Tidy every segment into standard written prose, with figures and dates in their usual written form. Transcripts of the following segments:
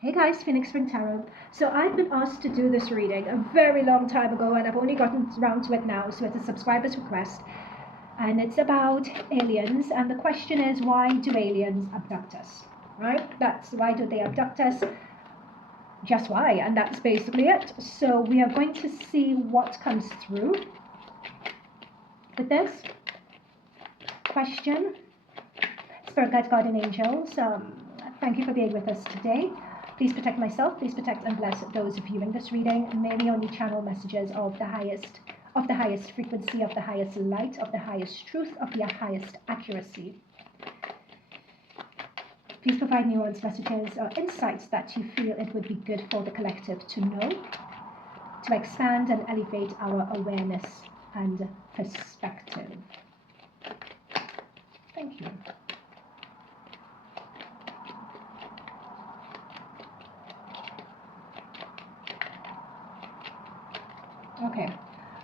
Hey guys, Phoenix Spring Tarot. So I've been asked to do this reading a very long time ago and I've only gotten around to it now, so it's a subscriber's request. And it's about aliens, and the question is, why do aliens abduct us? Right? That's why do they abduct us? Just why, and that's basically it. So we are going to see what comes through with this question. Spirit guides, guardian angels, thank you for being with us today. Please protect myself, please protect and bless those viewing this reading. May we only channel messages of the highest frequency, of the highest light, of the highest truth, of the highest accuracy. Please provide nuanced messages or insights that you feel it would be good for the collective to know, to expand and elevate our awareness and perspective. Thank you. Okay,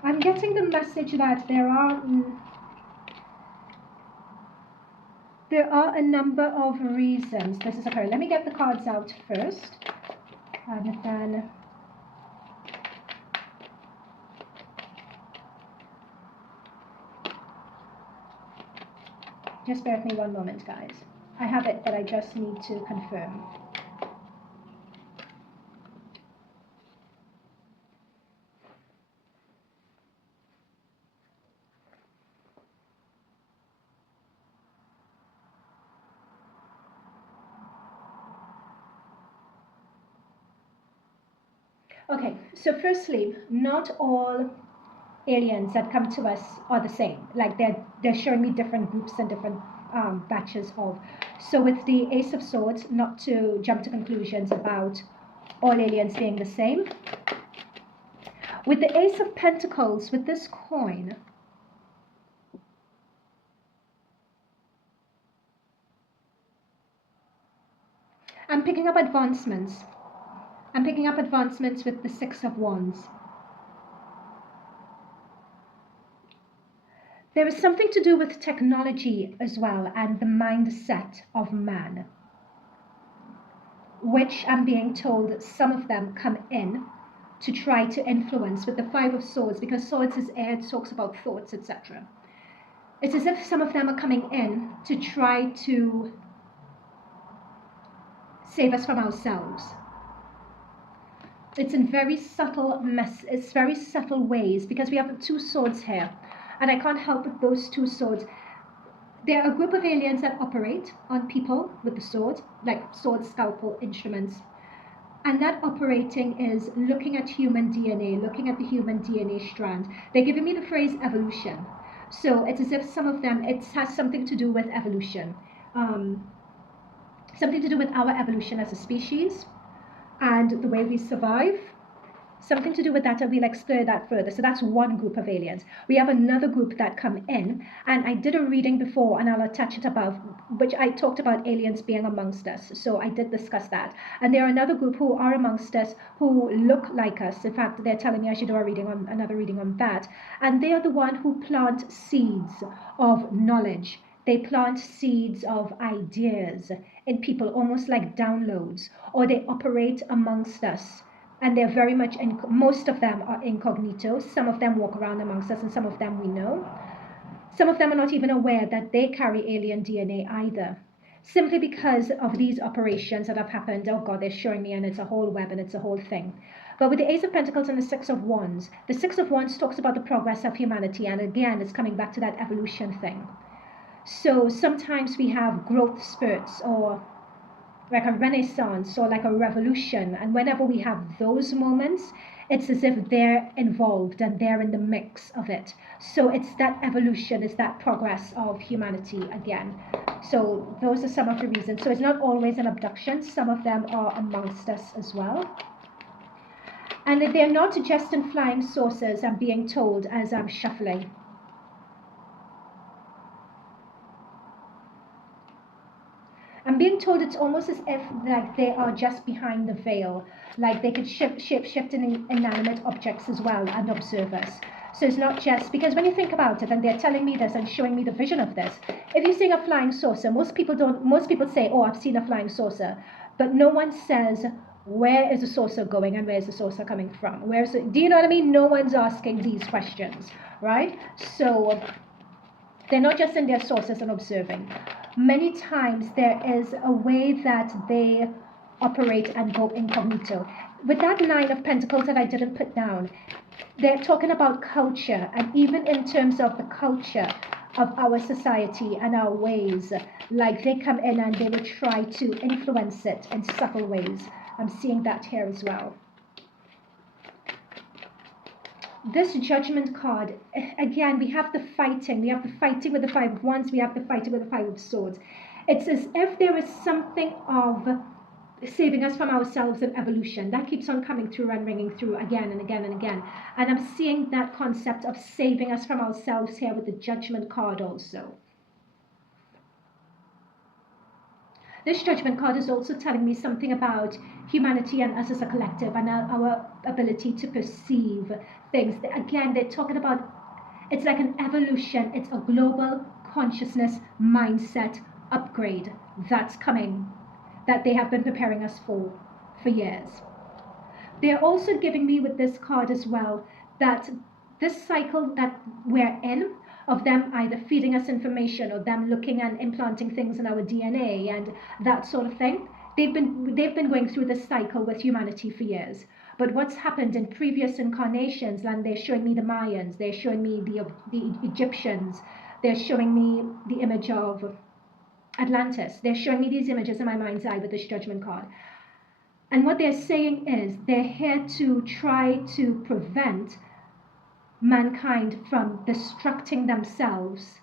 I'm getting the message that there are a number of reasons this is occurring. Let me get the cards out first, and then just bear with me one moment, guys. I have it, but I just need to confirm. Okay, so firstly, not all aliens that come to us are the same. Like they're showing me different groups and different batches of. So with the Ace of Swords, not to jump to conclusions about all aliens being the same. With the Ace of Pentacles, with this coin, I'm picking up advancements. I'm picking up advancements with the Six of Wands. There is something to do with technology as well, and the mindset of man, which I'm being told some of them come in to try to influence with the Five of Swords, because swords is air, it talks about thoughts, etc. It's as if some of them are coming in to try to save us from ourselves. It's in very subtle ways, because we have two swords here, and I can't help with those two swords. There are a group of aliens that operate on people with the sword, like sword, scalpel, instruments. And that operating is looking at human DNA, looking at the human DNA strand. They're giving me the phrase evolution. So it's as if some of them, it has something to do with evolution. Something to do with our evolution as a species and the way we survive. Something to do with that, and we'll explore that further. So that's one group of aliens. We have another group that come in, and I did a reading before, and I'll attach it above, which I talked about aliens being amongst us. So I did discuss that. And there are another group who are amongst us who look like us. In fact, they're telling me I should do another reading on that. And they are the one who plant seeds of knowledge. They plant seeds of ideas in people, almost like downloads, or they operate amongst us. And they're very much, most of them are incognito. Some of them walk around amongst us, and some of them we know. Some of them are not even aware that they carry alien DNA either, simply because of these operations that have happened. Oh God, they're showing me, and it's a whole web and it's a whole thing. But with the Ace of Pentacles and the Six of Wands, the Six of Wands talks about the progress of humanity, and again, it's coming back to that evolution thing. So sometimes we have growth spurts, or like a renaissance, or like a revolution, and whenever we have those moments, it's as if they're involved and they're in the mix of it. So it's that evolution, it's that progress of humanity again. So those are some of the reasons. So it's not always an abduction. Some of them are amongst us as well, and they're not just in flying saucers, I'm being told as I'm shuffling. I'm being told it's almost as if like they are just behind the veil, like they could shift in inanimate objects as well and observe us. So it's not just, because when you think about it, and they're telling me this and showing me the vision of this, if you're seeing a flying saucer, most people say, oh, I've seen a flying saucer. but no one says, where is the saucer going and where is the saucer coming from? Do you know what I mean? No one's asking these questions, right? So they're not just in their sources and observing. Many times there is a way that they operate and go incognito. With that Nine of Pentacles that I didn't put down, they're talking about culture, and even in terms of the culture of our society and our ways, like they come in and they will try to influence it in subtle ways. I'm seeing that here as well. This Judgment card, again, we have the fighting with the Five of Wands, we have the fighting with the Five of Swords. It's as if there is something of saving us from ourselves and evolution that keeps on coming through and ringing through again and again and again. And I'm seeing that concept of saving us from ourselves here with the Judgment card also. This Judgment card is also telling me something about humanity and us as a collective and our ability to perceive things. Again, they're talking about, it's like an evolution. It's a global consciousness mindset upgrade that's coming, that they have been preparing us for years. They're also giving me with this card as well that this cycle that we're in, of them either feeding us information or them looking and implanting things in our DNA and that sort of thing, they've been going through this cycle with humanity for years. But what's happened in previous incarnations, and they're showing me the Mayans, they're showing me the Egyptians, they're showing me the image of Atlantis, they're showing me these images in my mind's eye with this Judgment card. And what they're saying is they're here to try to prevent mankind from destructing themselves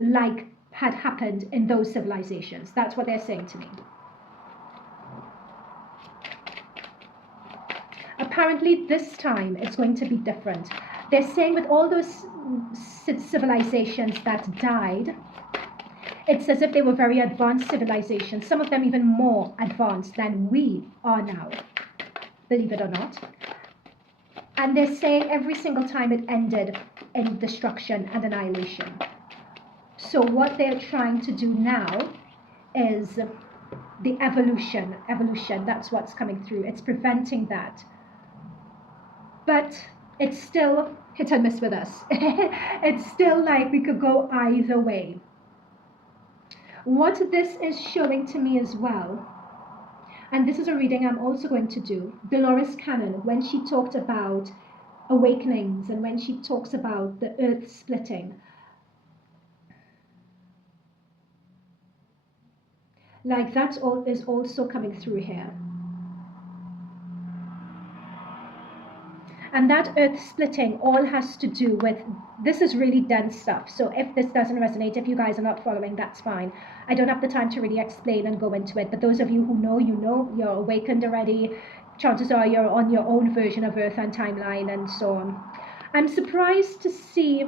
like had happened in those civilizations. That's what they're saying to me. Apparently this time it's going to be different. They're saying with all those civilizations that died, it's as if they were very advanced civilizations, some of them even more advanced than we are now, believe it or not. And they're saying every single time it ended in destruction and annihilation. So what they're trying to do now is the evolution, that's what's coming through. It's preventing that. But it's still hit and miss with us. It's still like we could go either way. What this is showing to me as well, and this is a reading I'm also going to do, Dolores Cannon, when she talked about awakenings and when she talks about the earth splitting, like that is also coming through here. And that earth splitting all has to do with, this is really dense stuff. So if this doesn't resonate, if you guys are not following, that's fine. I don't have the time to really explain and go into it. But those of you who know, you know, you're awakened already. Chances are you're on your own version of earth and timeline and so on. I'm surprised to see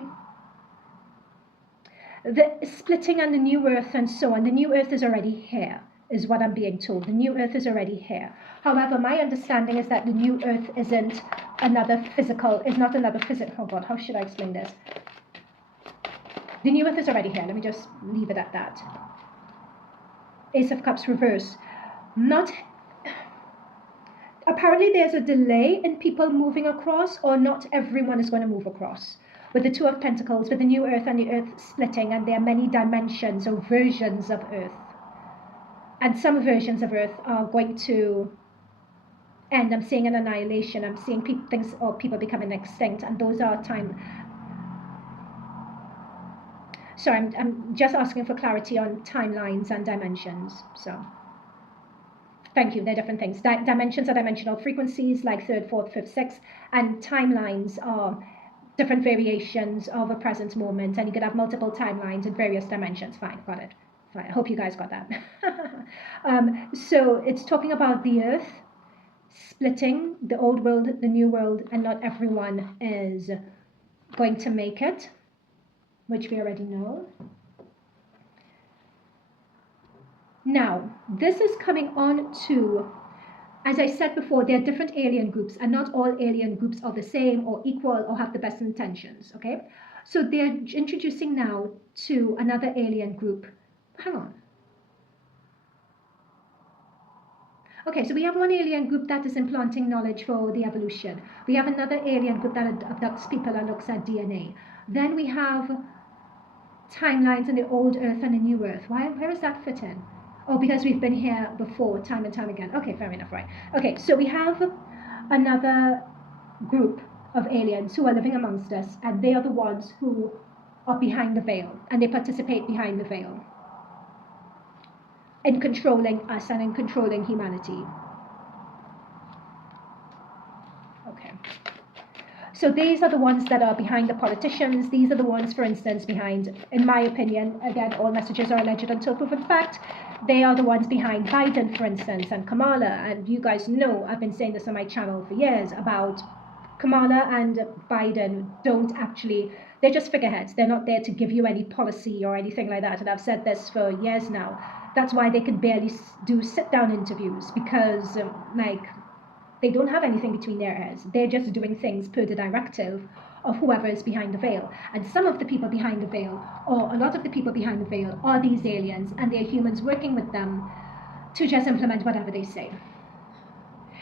the splitting and the new earth and so on. The new earth is already here, is what I'm being told. The new earth is already here. However, my understanding is that the new earth isn't another physical, is not another physical, oh God, how should I explain this? The new earth is already here. Let me just leave it at that. Ace of Cups reverse. Apparently there's a delay in people moving across, or not everyone is going to move across. With the Two of Pentacles, with the new earth and the earth splitting, and there are many dimensions or versions of earth. And some versions of earth are going to end. I'm seeing an annihilation. I'm seeing people becoming extinct, and those are time. So I'm just asking for clarity on timelines and dimensions. So thank you. They're different things. Dimensions are dimensional frequencies, like third, fourth, fifth, sixth, and timelines are different variations of a present moment, and you could have multiple timelines in various dimensions. Fine, got it. Fine. I hope you guys got that. So it's talking about the earth splitting, the old world, the new world, and not everyone is going to make it, which we already know. Now, this is coming on to, as I said before, there are different alien groups, and not all alien groups are the same or equal or have the best intentions, okay? So they're introducing now to another alien group. Hang on. Okay, so we have one alien group that is implanting knowledge for the evolution. We have another alien group that abducts people and looks at DNA. Then we have timelines in the old Earth and the new Earth. Where does that fit in? Oh, because we've been here before, time and time again. Okay, fair enough, right. Okay, so we have another group of aliens who are living amongst us, and they are the ones who are behind the veil, and they participate behind the veil in controlling us and in controlling humanity. Okay. So these are the ones that are behind the politicians. These are the ones, for instance, behind, in my opinion, again, all messages are alleged until proven fact, they are the ones behind Biden, for instance, and Kamala. And you guys know, I've been saying this on my channel for years about Kamala and Biden don't actually, they're just figureheads. They're not there to give you any policy or anything like that. And I've said this for years now. That's why they can barely do sit-down interviews, because they don't have anything between their ears. They're just doing things per the directive of whoever is behind the veil. And some of the people behind the veil, or a lot of the people behind the veil, are these aliens, and they're humans working with them to just implement whatever they say.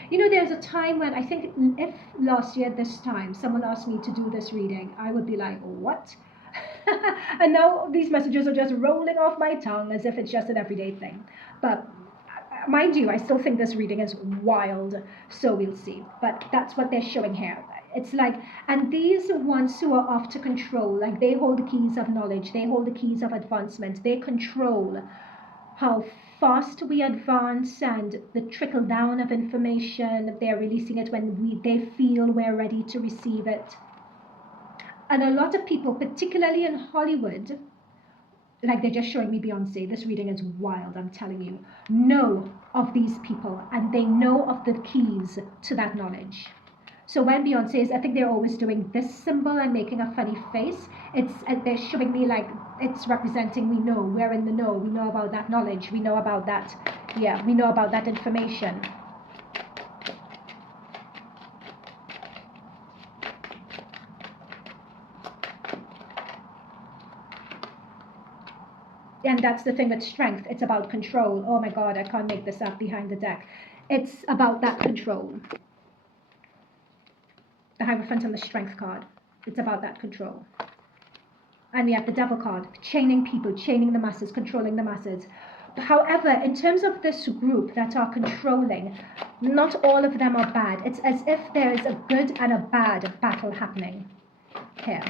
You know, there's a time when, I think if last year this time someone asked me to do this reading, I would be like, what? And now these messages are just rolling off my tongue as if it's just an everyday thing. But mind you, I still think this reading is wild, so we'll see. But that's what they're showing here. It's like, and these ones who are off to control, like they hold the keys of knowledge, they hold the keys of advancement, they control how fast we advance and the trickle down of information. They're releasing it when they feel we're ready to receive it. And a lot of people, particularly in Hollywood, like they're just showing me Beyonce, this reading is wild, I'm telling you, know of these people, and they know of the keys to that knowledge. So when Beyonce is, I think they're always doing this symbol and making a funny face, they're showing me like it's representing, we know, we're in the know, we know about that knowledge, we know about that, yeah, we know about that information. And that's the thing with strength. It's about control. Oh my God, I can't make this up behind the deck. It's about that control. The Hierophant and the Strength card. It's about that control. And we have the Devil card. Chaining people, chaining the masses, controlling the masses. However, in terms of this group that are controlling, not all of them are bad. It's as if there is a good and a bad battle happening here.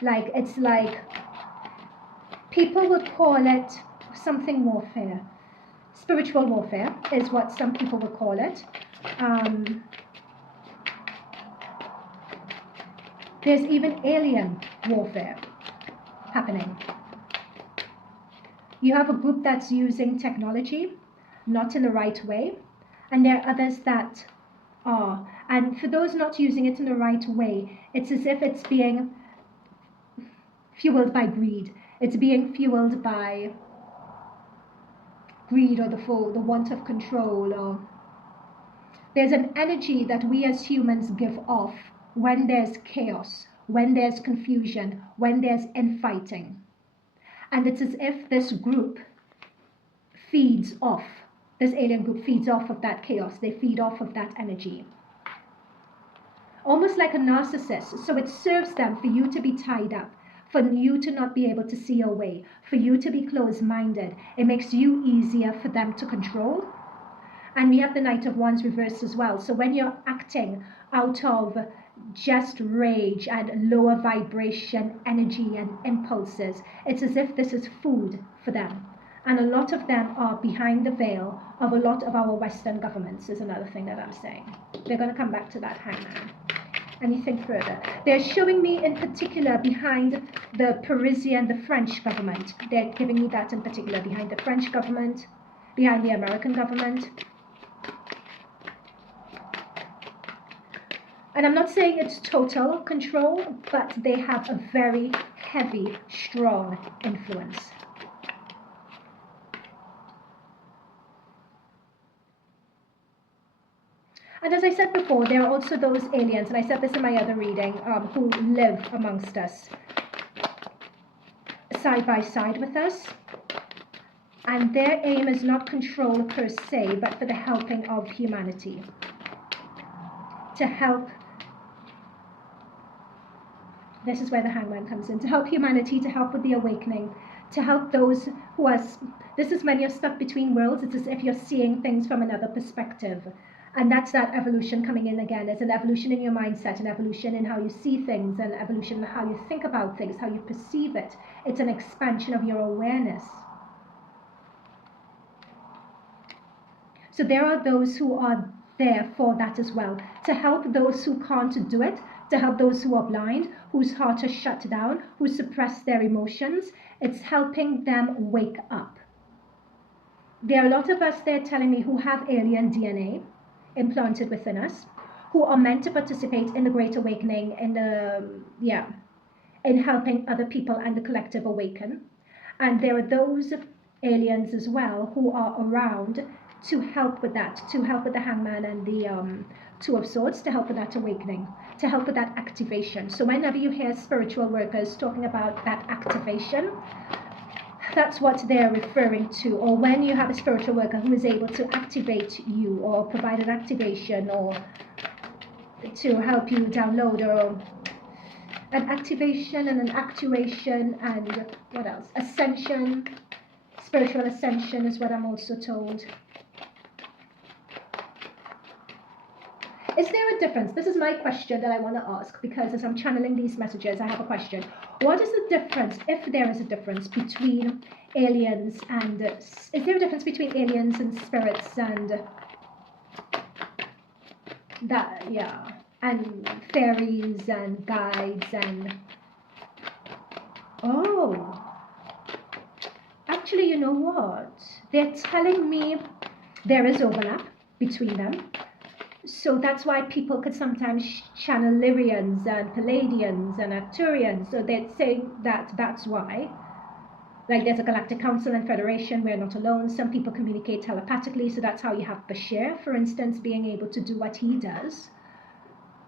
Like, it's like, people would call it something warfare. Spiritual warfare is what some people would call it. There's even alien warfare happening. You have a group that's using technology, not in the right way, and there are others that are. And for those not using it in the right way, it's as if it's being fueled by greed. It's being fueled by greed or the want of control. Or there's an energy that we as humans give off when there's chaos, when there's confusion, when there's infighting. And it's as if this group feeds off, this alien group feeds off of that chaos. They feed off of that energy. Almost like a narcissist. So it serves them for you to be tied up, for you to not be able to see your way, for you to be closed-minded. It makes you easier for them to control. And we have the Knight of Wands reversed as well. So when you're acting out of just rage and lower vibration energy and impulses, it's as if this is food for them. And a lot of them are behind the veil of a lot of our Western governments, is another thing that I'm saying. They're going to come back to that, Hangman. Anything further? They're showing me in particular behind the Parisian, the French government. They're giving me that in particular, behind the French government, behind the American government. And I'm not saying it's total control, but they have a very heavy, strong influence. And as I said before, there are also those aliens, and I said this in my other reading, who live amongst us, side by side with us. And their aim is not control per se, but for the helping of humanity. To help, this is where the Hangman comes in, to help humanity, to help with the awakening, to help those who are, this is when you're stuck between worlds, it's as if you're seeing things from another perspective. And that's that evolution coming in again. It's an evolution in your mindset, an evolution in how you see things, an evolution in how you think about things, how you perceive it. It's an expansion of your awareness. So there are those who are there for that as well, to help those who can't do it, to help those who are blind, whose heart is shut down, who suppress their emotions. It's helping them wake up. There are a lot of us, they're telling me, who have alien DNA implanted within us, who are meant to participate in the Great Awakening, in helping other people and the collective awaken. And there are those aliens as well who are around to help with that, to help with the Hangman and the Two of Swords, to help with that awakening, to help with that activation. So whenever you hear spiritual workers talking about that activation, that's what they're referring to. Or when you have a spiritual worker who is able to activate you, or provide an activation, or to help you download, or an activation and an actuation, and what else? Ascension, spiritual ascension is what I'm also told. Is there a difference? This is my question that I want to ask, because as I'm channeling these messages, I have a question. What is the difference, if there is a difference, between aliens and... is there a difference between aliens and spirits and... that, yeah, and fairies and guides and... Oh, actually, you know what? They're telling me there is overlap between them. So that's why people could sometimes channel Lyrians and Palladians and Arcturians. So they're saying that that's why. Like there's a Galactic Council and Federation, we're not alone. Some people communicate telepathically, so that's how you have Bashir, for instance, being able to do what he does.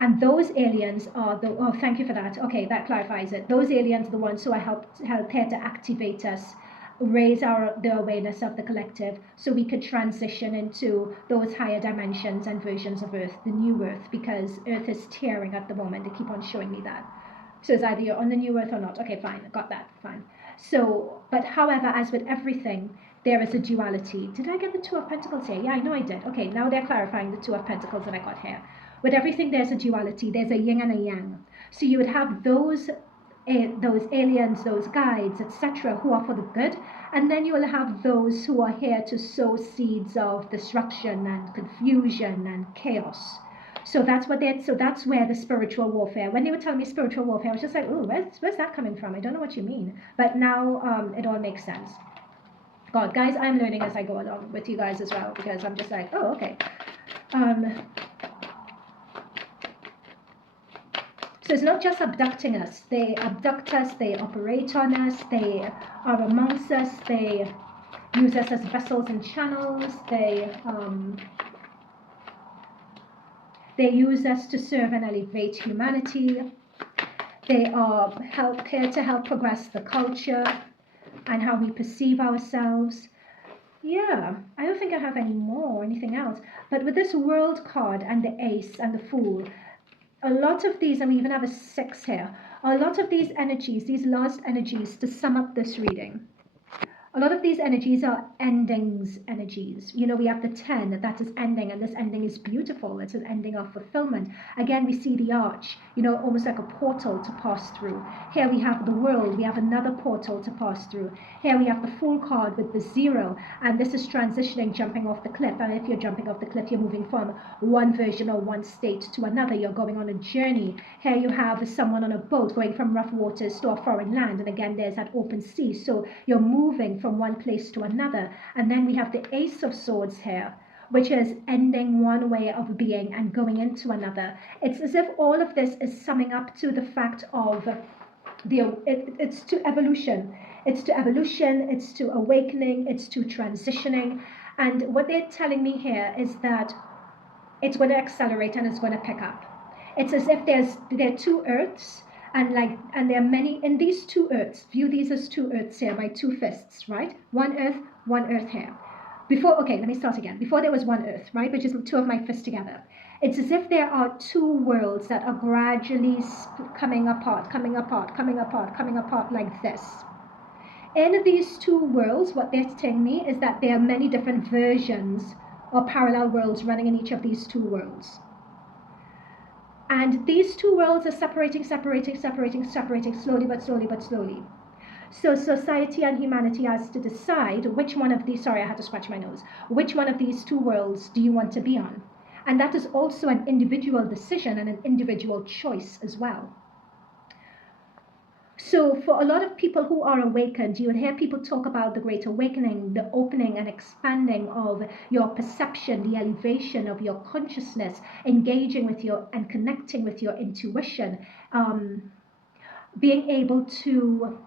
And those aliens are the... oh, thank you for that. Okay, that clarifies it. Those aliens are the ones who are help here to activate us, raise the awareness of the collective, so we could transition into those higher dimensions and versions of Earth, the new Earth, because Earth is tearing at the moment. They keep on showing me that. So it's either you're on the new Earth or not. Okay, fine, got that, fine. So, but however, as with everything, there is a duality. Did I get the Two of Pentacles here? Yeah, I know I did. Okay, now they're clarifying the Two of Pentacles that I got here. With everything, there's a duality. There's a yin and a yang. So you would have those aliens, those guides, etc., who are for the good, and then you will have those who are here to sow seeds of destruction and confusion and chaos. So that's what so that's where the spiritual warfare, when they were telling me spiritual warfare, I was just like, oh, where's that coming from? I don't know what you mean. But now it all makes sense. God, guys, I'm learning as I go along with you guys as well, because I'm just like, oh, okay. So it's not just abducting us. They abduct us, they operate on us, they are amongst us, they use us as vessels and channels, they use us to serve and elevate humanity. They are here to help progress the culture and how we perceive ourselves. Yeah, I don't think I have any more or anything else. But with this World card and the Ace and the Fool, a lot of these, and we even have a 6 here, a lot of these energies, these last energies, to sum up this reading, a lot of these energies are endings energies. You know, we have the 10, that is ending, and this ending is beautiful. It's an ending of fulfillment. Again, we see the arch, you know, almost like a portal to pass through. Here we have the world, we have another portal to pass through. Here we have the Fool card with the 0, and this is transitioning, jumping off the cliff. And if you're jumping off the cliff, you're moving from one version or one state to another. You're going on a journey. Here you have someone on a boat going from rough waters to a foreign land, and again, there's that open sea. So you're moving from one place to another. And then we have the Ace of Swords here, which is ending one way of being and going into another. It's as if all of this is summing up to the fact of it's to evolution. It's to evolution, it's to awakening, it's to transitioning. And what they're telling me here is that it's going to accelerate and it's going to pick up. It's as if there are 2 Earths, and there are many in these 2 Earths. View these as 2 Earths here, my 2 fists, right? One Earth, One earth here. Before, okay, let me start again. Before there was one earth, right, which is two of my fists together. It's as if there are two worlds that are gradually coming apart, coming apart, coming apart, coming apart like this. In these two worlds, what they're telling me is that there are many different versions or parallel worlds running in each of these two worlds. And these two worlds are separating, separating, separating, separating, slowly but slowly but slowly. So society and humanity has to decide which one of these, sorry, I had to scratch my nose, which one of these two worlds do you want to be on? And that is also an individual decision and an individual choice as well. So for a lot of people who are awakened, you would hear people talk about the Great Awakening, the opening and expanding of your perception, the elevation of your consciousness, engaging with your and connecting with your intuition, being able to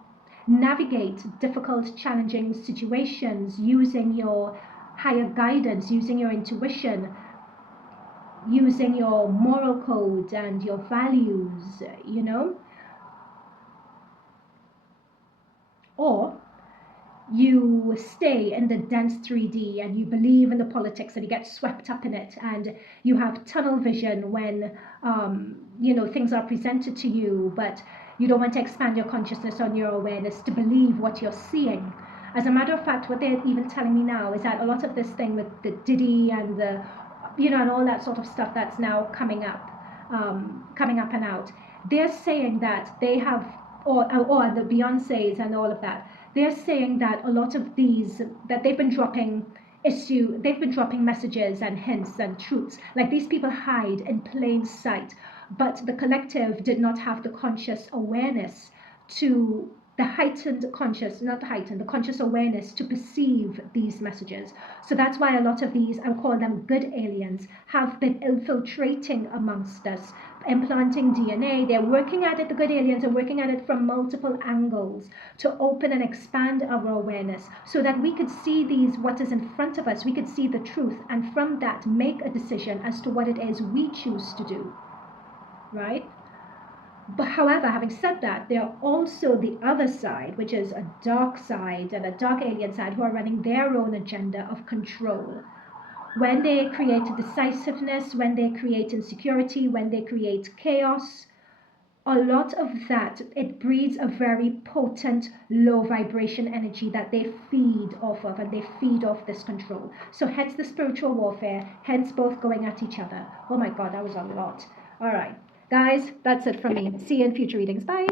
navigate difficult, challenging situations using your higher guidance, using your intuition, using your moral code and your values, you know. Or you stay in the dense 3D and you believe in the politics and you get swept up in it, and you have tunnel vision when you know, things are presented to you, but you don't want to expand your consciousness on your awareness to believe what you're seeing. As a matter of fact, what they're even telling me now is that a lot of this thing with the Diddy and the, you know, and all that sort of stuff that's now coming up and out, they're saying that they have, or the Beyoncés and all of that, they're saying that a lot of these, that they've been dropping messages and hints and truths. Like, these people hide in plain sight, but the collective did not have the conscious awareness to the conscious awareness to perceive these messages. So that's why a lot of these, I call them good aliens, have been infiltrating amongst us, implanting DNA. They're working at it, the good aliens are working at it from multiple angles to open and expand our awareness so that we could see what is in front of us, we could see the truth, and from that make a decision as to what it is we choose to do, right? But however, having said that, there are also the other side, which is a dark side and a dark alien side, who are running their own agenda of control. When they create decisiveness, when they create insecurity, when they create chaos, a lot of that, it breeds a very potent low vibration energy that they feed off of, and they feed off this control. So hence the spiritual warfare, hence both going at each other. Oh my God, that was a lot. All right. Guys, that's it from me. See you in future readings. Bye.